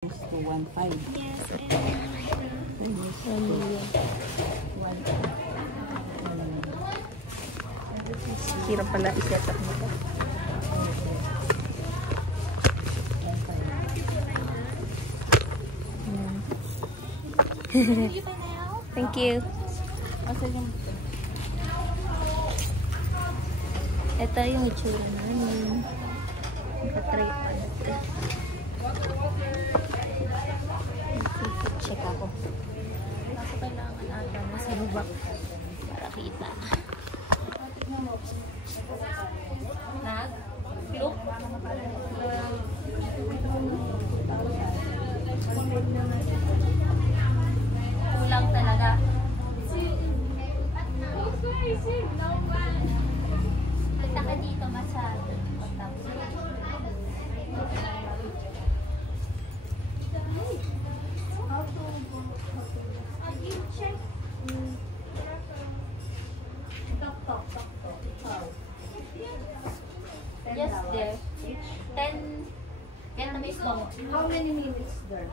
To 1.5. Yes, and hirap pala i-set up nito. Thank you. Ito yung itsura namin. Naka-tripod. Check ako. Ako kailangan ata nasa lubak para kita. Nag-look? Kulang talaga. Punta ka dito masyado. Yes, there. 10 Vietnamese long. How many minutes there?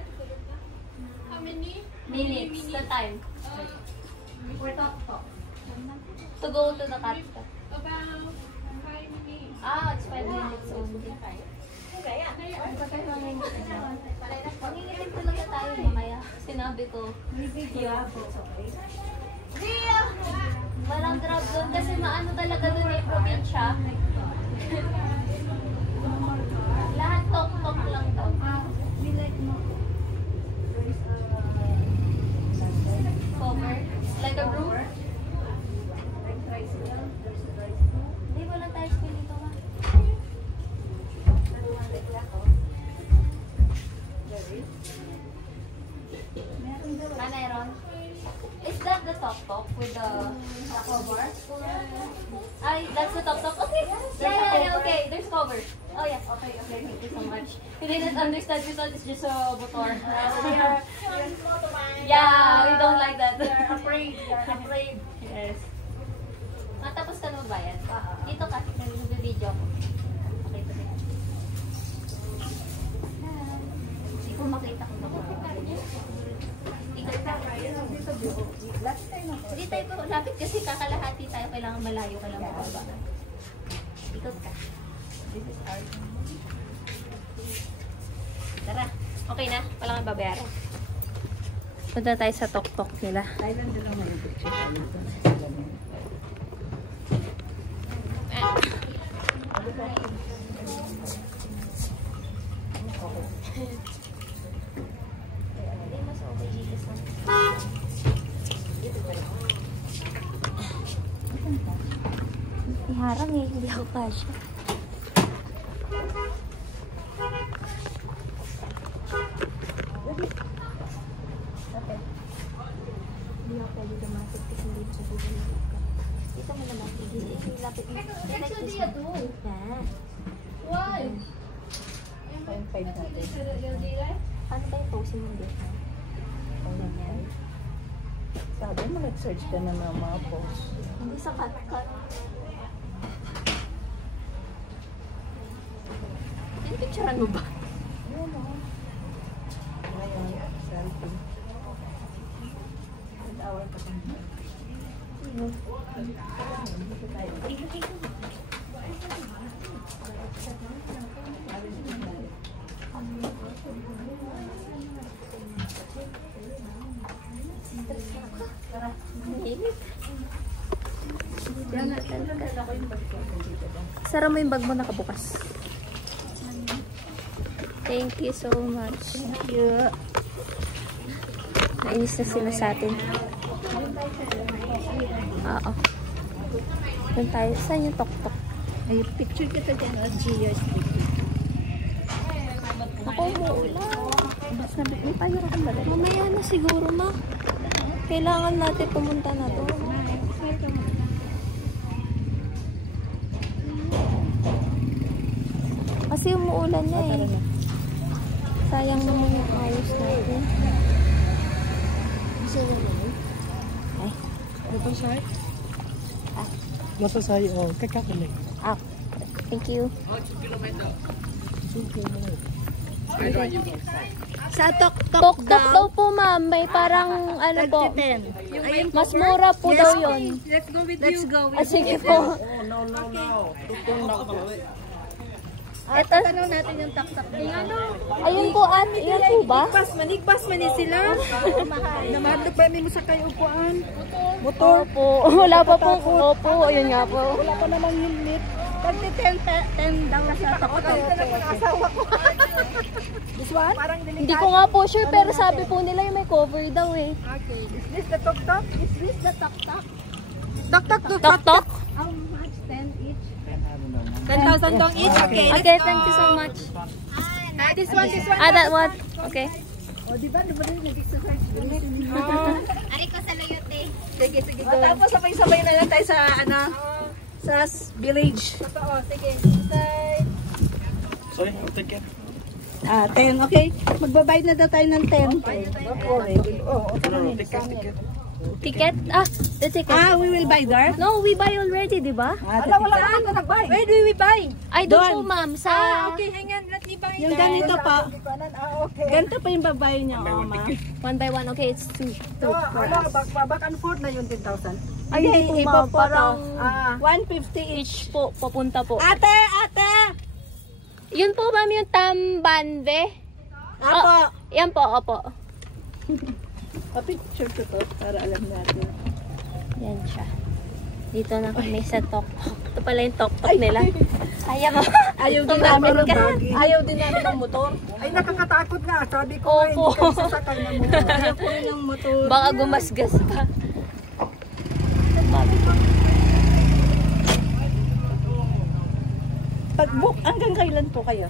how many? Minutes. The time. For talk. To go to the cat. About 5 minutes. Ah, it's 5 minutes only. Mangingitin talaga tayo mamaya. Sinabi ko. Gia! Walang grab doon kasi maano talaga doon eh, probinsya. Lahat tok-tok lang daw. Cover? Like a broom? Hindi, walang tayo school dito ma. Meron? Is that the tok-tok with the cover? Ay, that's the tok-tok? Okay. Yeah, okay. There's cover. Oh yeah, okay. Thank you so much. You didn't understand, we thought it's just a motor. Yeah, we don't like that. You're afraid. Yes. Matapos ka na magbayad? Dito ka, nag-video ko. Okay, ito din. Hindi ko makita kung ako. Hindi tayo po, lapit kasi kakalahati tayo, kailangan malayo ka lang mababa. Ikot ka. This is our... Tara, okay na, wala kang babayaran. Punta tayo sa tok-tok nila. Thailand din naman yung picture. Iharang eh, hindi ako kasya. Hindi ako pwede dumasig kasi hindi siya bibili ka. Dito mo naman, ilapit mo. Next to the other. Yeah. Why? 0.5 natin. Ano ba yung posing mo dito? Yan. Sabi mo, nag-search ka na ng mga posts. Hindi sa cut-cut. Pinipicturean mo ba? Yan o. Ngayon, selfie. 1 hour pa kami. Sara mo yung bag mo nakabukas. Thank you so much. Thank you. Nainis na sila sa atin. Oo. Doon tayo. Saan yung tok-tok? Ay, picture kita dyan. G's. Ako, umuulan. Mas nabit mo tayo rin ba? Mamaya na siguro, ma. Kailangan natin pumunta na doon. Kasi umuulan na eh. Sayang naman yung ayos natin. Ay. Ito sa'yo? Nasa sa'yo. Oh, kakakulit. Ah. Thank you. 5 kilometers. Sa tok-tok Tok-tok daw po, ma'am. May parang ano po. 10. Mas mura po daw yun. Let's go. Ah, sige po. Ito. Tanong natin yung tok-tok. Ayun po, yan po ba? Manigpas man sila. Namadlok ba mo sa kayo upuan? Motor po. Wala pa po. Opo, ayun nga po. Wala pa namang helmet. 10 daw sa tok-tok. Asawa ko. This one? Parang Hindi ko nga po sure, pero sabi po nila yung may cover daw eh. Okay. Is this the tok-tok? Is this the tok-tok? Tok-tok? How much? 10 each? 10,000 dong each? Okay. Okay, thank you so much. This one. Ah, that one. Okay. O, diba? Diba rin nag-exercise? Ari ko sa layote. Sige. Tapos sabay-sabay na lang tayo sa, sa village. Totoo, sige. Sorry, I'll take it. 10, okay. Magbabayad na daw tayo ng 10. Ticket. Ticket? Ah, the ticket. We will buy there? No, we buy already, di ba? Wala na nag-buy. Where do we buy? Ay, doon po, ma'am. Sa... Okay, hang on. Let me buy yung ganito pa. Okay. Ganito pa yung babae niya, ma. 1 by 1. Okay, it's 2. So, back and forth na yung 10,000. Ay, hindi po, ma'am. Parang 150 each. each po, papunta po. Ate! Yun po, ma'am, yung Tambande. Apo! Yan po, opo. Picture ko to para alam natin. Yan siya. Dito na kami sa tok-tok. Ito pala yung tok-tok nila. Ayaw mo. Ayaw din namin ng buggy. Ayaw din namin ng motor. Ay, nakakatakot nga. Sabi ko nga, hindi kayo sasakay ng motor. Ayaw ko rin ng motor. Baka gumasgas pa. Pag-book, hanggang kailan po kayo?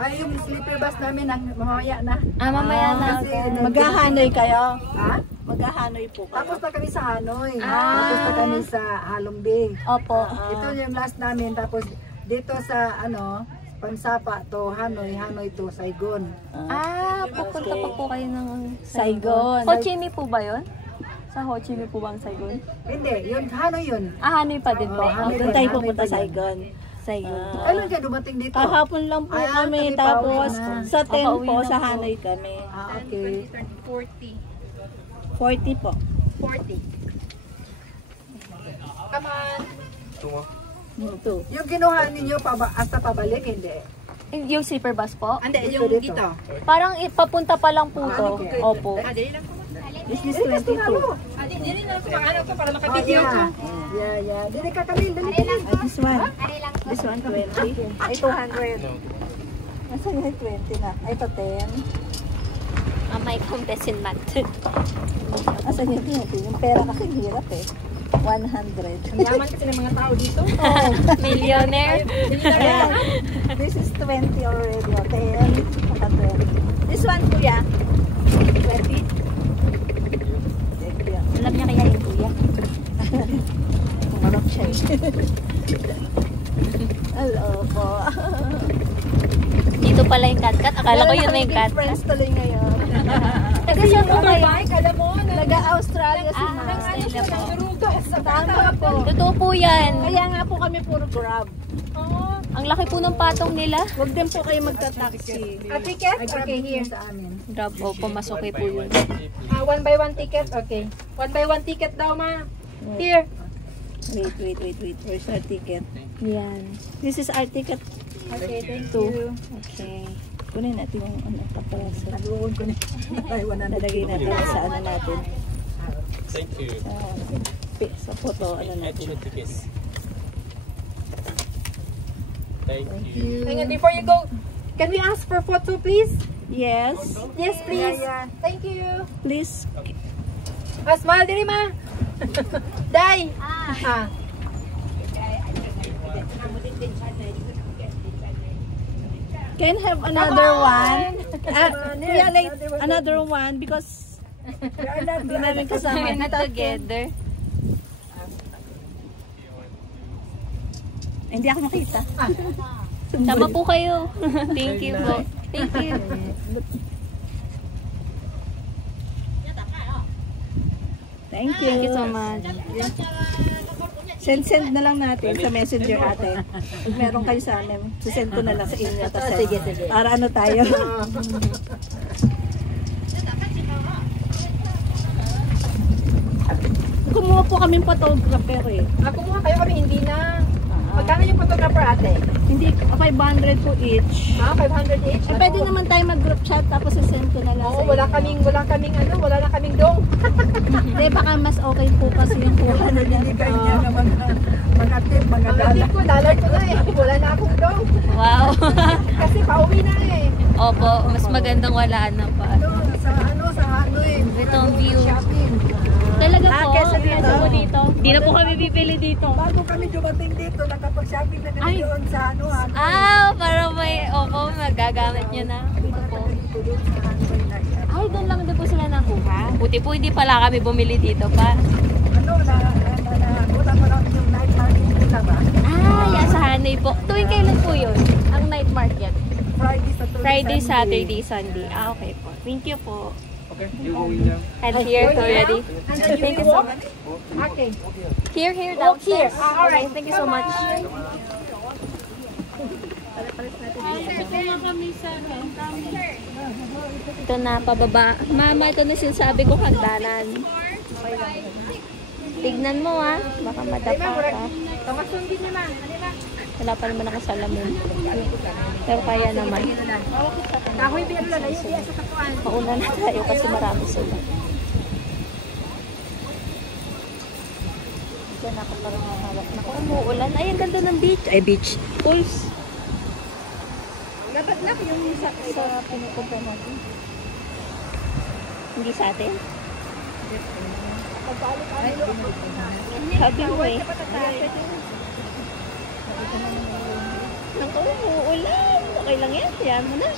Ay, yung sleeper bus namin, mamaya na. Mamaya na. Kasi maghahanay kayo. Ha? Maghahanay po kayo. Tapos na kami sa Hanoi. Tapos na kami sa Halong Bay. Opo. Ito yung last namin. Tapos dito sa Pansapa to Hanoi to Saigon. Pupunta pa po kayo ng Saigon. Ho Chi Minh po ba yun? Sa Ho Chi Minh po ba ang Saigon? Hindi, yun Hanoi yun. Hanoi pa din po. Hanoi Doon pa, tayo Hanoi pupunta pa yun. Saigon. Saigon. Kailan kayo dumating dito? Kahapon lang po kami, kami tapos pauwi na. sa 10 Pauwi po, na sa po. Hanoi kami. Okay. 40 po. 40. Come on. Ito. Yung kinuha ninyo hasta pabalik, hindi? Yung sleeper bus po? Hindi, yung dito. Parang papunta pa lang po to. Opo. Is this 22? Dili na ako ano ko para makabidyo ko. Yeah. Dili ka kami, dali. This one. This one, 20. Ay, 200. Nasaan yung 20 na? Ay, ito 10. May compesin mat. Nasaan yung 20? Yung pera kasi hirap eh. 100. Ang yaman kasi ng mga tao dito. Millionaire. Ayan. This is 20 already. 10. Saka 20. This one, kuya. 20. Alam niya kaya yung kuya. Marap siya. Hello po. Dito pala yung cat-cat. Akala ko yun na yung cat-cat. Friends tuloy ngayon. Kasi siya po kayo. Alam mo, Nag-Australia si Ma. Australia po. Tama po. Totoo po yan. Kaya nga po kami puro grab. Ang laki po ng patong nila. Huwag din po kayo magta-taxi. a ticket? Okay, here. Sa amin. Grab po, pumasok po yun. 1 by 1 ticket? Okay. 1 by 1 ticket daw, ma. Here. Wait. Where's our ticket? Yan. This is our ticket. Okay, thank Two. you. Okay. Kunin natin yung kapalasan. Naluhod ko na. Ay, 100. Nalagay natin sa ano natin. Thank you. Sa photo, ano natin. Thank you. Hang on, before you go, can we ask for photo, please? Yes. Yes, please. Thank you. Please. Smile diri, ma. Day. Can have another one. Kuya, late, another one because hindi namin kasama. We're not together. Hindi ako makita. Sama po kayo. Thank you po. Thank you. Thank you. Thank you so much. Send na lang natin sa messenger ate. Pag meron kayo sa amin, send ko na lang sa inyo. Sige. Para ano tayo. Kumuha po kaming photographer eh. Kumuha kayo kami, hindi na. Magkano yung photographer ate? Hindi, 500 po each. 500 each? Pwede naman tayo mag-group chat tapos send ko na lang Oo, sa wala inyo. wala na kaming dong. Hindi, baka mas okay po kasi yung kuha na niya. Ganyan na mga tip, mga tip ko, dollar ko na eh. Wala na akong dong. Wow. Kasi pauwi na eh. Opo, mas magandang wala na pa. Sa Hanoi. Itong view. Shopping. Talaga po, kesa dito. dito. Di na po kami bibili dito. Bago kami dumating dito, nakapag-shopping na kami doon sa Hanoi. Para may, magagamit nyo na. Dito po. Ay, doon lang din po sila nakuha. Buti po hindi pala kami bumili dito pa. Wala pa lang yung night market nila ba? Sa Hanoi po. Tuwing kailan po yun? Ang night market? Friday, Saturday, Friday, Saturday, Sunday. Okay po. Thank you po. Okay, you going now? And here already. Thank you so much. Okay. Here, downstairs. Alright, thank you so much. Ito na, pababa. Mama, ito na sinasabi ko hagdanan. Tignan mo baka madapa ka. Tamasundin naman. Wala pa naman nakasalamin. Pero kaya naman. Kahoy pero lang, yung diya sa kapuan. Mauna na tayo kasi marami sila. Diyan ako parang hawak. Naku, umuulan. Ay, ang ganda ng beach. Ay, beach. Pools. Dapat lang yung Sa pinupunta natin. Hindi sa atin? pagpalik-alik. Sabi mo eh. Naku, umuulan. Okay lang yan. Yan mo na.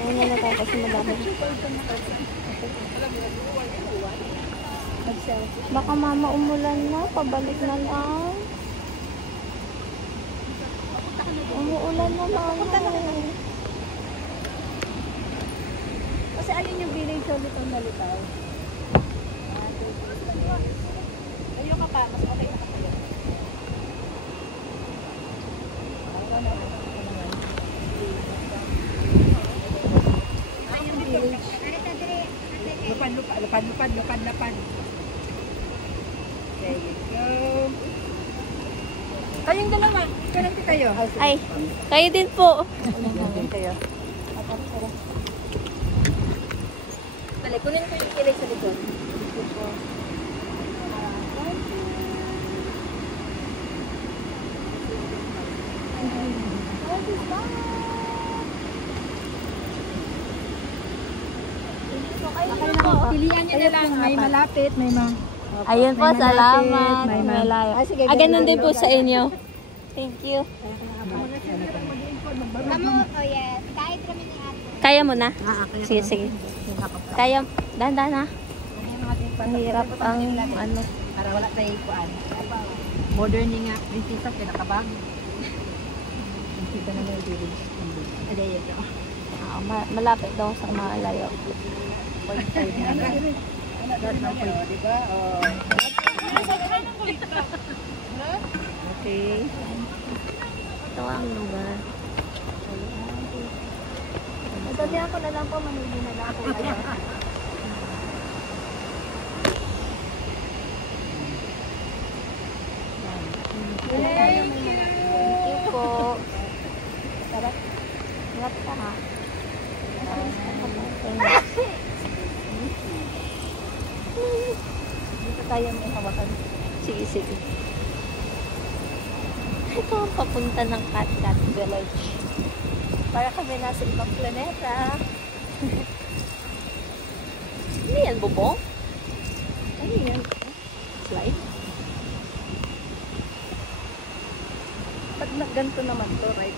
Ayaw na tayo kasi malaman. Baka mama umulan na. Pabalik na lang. Umuulan na mama. Kasi ayun yung village ulit ang nalitaw. Ayun ka pa, mas okay na kayo. Ayun yung village. Lapad. There you go. Kayong dalawa. Kalang kayo. Ay, kayo din po. Kayo. Dali, kunin ko yung kilay sa likod. Pilihan nyo na lang. May malapit, may mga... Ayun po, salamat. may Malayo. sige, Ganun din po sa inyo. Thank you. Kamu, oh yes. Kahit kami ni ate. Kaya mo na? Sige, sige. Kaya, dahan-dahan ha. Ang hirap ang ano. Para wala tayo kuan. Modern nga, prinsesa, pinakabag. Prinsesa na may village. Ada yun. Malapit daw sa malayo. Okay. Ito ang lugar. Sabihan ko na lang po, manili na lang ako. Thank you po. Sarap. Ingat ka ha. Dito tayo may hawakan. Sige, sige. Ito ang papunta ng Cat Village. Para kami nasa ibang planeta. Ano yan, bubong? Ano yan? Slide? Pag ganito naman to, right?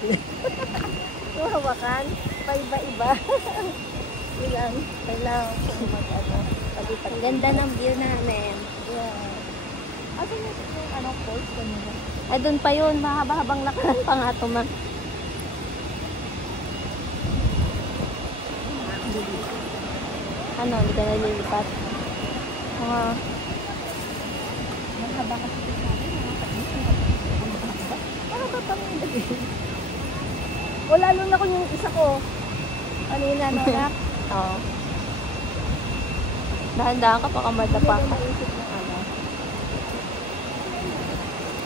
Ito hawakan, paiba-iba. Ilang, kailangan ko mag-ano. Ang ganda ng view namin. Yeah. Asa yung anong falls kanina? Ay, doon pa yun. Mahaba-habang lakaran pa nga ito, ma. Ano, hindi ka nalilipat? Mga... Mahaba kasi ito sa akin. Mahaba pa rin ilagay. O lalo na ko yung isa ko. Kanina, no, nak? Oo. Dahan-dahan ka, baka madapa ka. Maisip na ano.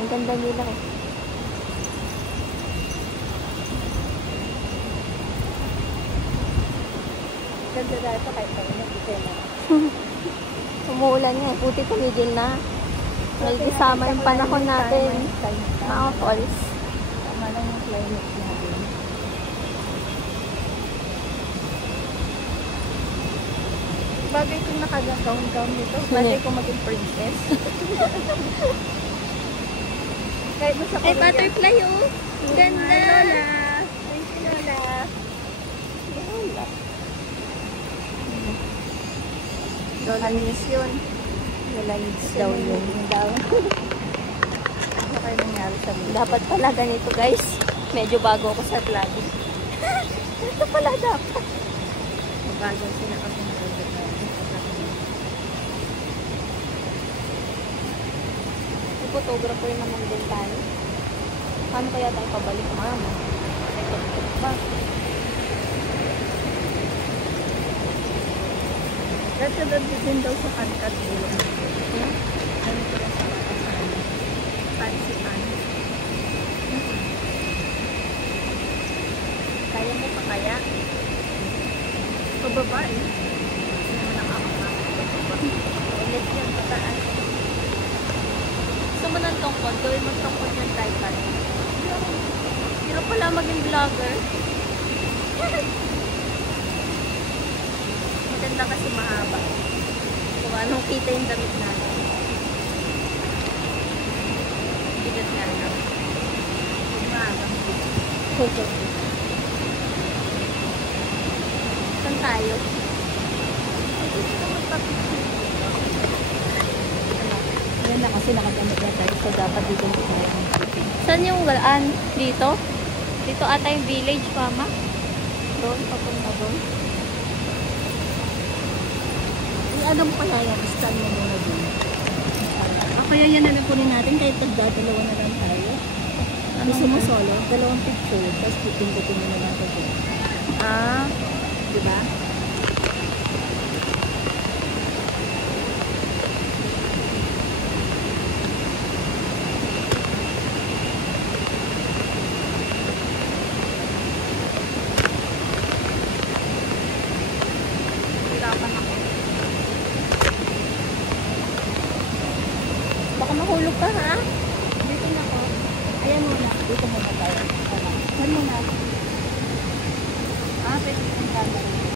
Ang ganda nila eh. Ganda na ito kahit pag nagkikita na. Umuulan nga eh. Puti tumigil na. May kasama yung panahon natin. Mga falls. Tama lang yung climate natin. Bagay kung naka-gown nito. Bagay kung maging princess. Kahit mo sa Ay, Korea. butterfly oh. Ang ganda. Ay, Lola. Thank you, Lola. Lola. Lola needs yun. Lola needs daw yun. Daw. Ano kayo nangyari sa mga? Dapat pala ganito guys. Medyo bago ako sa vlogging. Ito pala dapat. Mabagal sila kasi Photographer naman din tayo. Paano kaya tayo pabalik, mama? Ba? Kasi doon din daw sa kankat ulo. Hmm? Ano ko lang sa makasan. Pansipan. Kaya mo pa kaya? Pababa eh. Hindi naman nakakapagpapaba. Ulit yan pataas. Gusto mo ng tungkol? Gawin mo tungkol yung tripod. Pero pala maging vlogger. Maganda kasi mahaba. Kung anong kita yung damit natin. Bigat nga lang. Mahaba. Saan tayo? Yan na kasi nakagamit na tayo. So dapat dito tayo. Saan yung walaan? Dito? Dito ata yung village, mama. Doon, papunta doon. Ano mo kaya yung stand mo muna doon? Kaya yan na lang kunin natin kahit tagdadalawa na lang tayo. Gusto mo solo? Dalawang picture, tapos pipindutin mo na lang ito doon. Ah. Diba? Hirapan ako. Baka mahulog ka, ha? Dito na ako. Ayan muna. Dito muna tayo. Saan muna?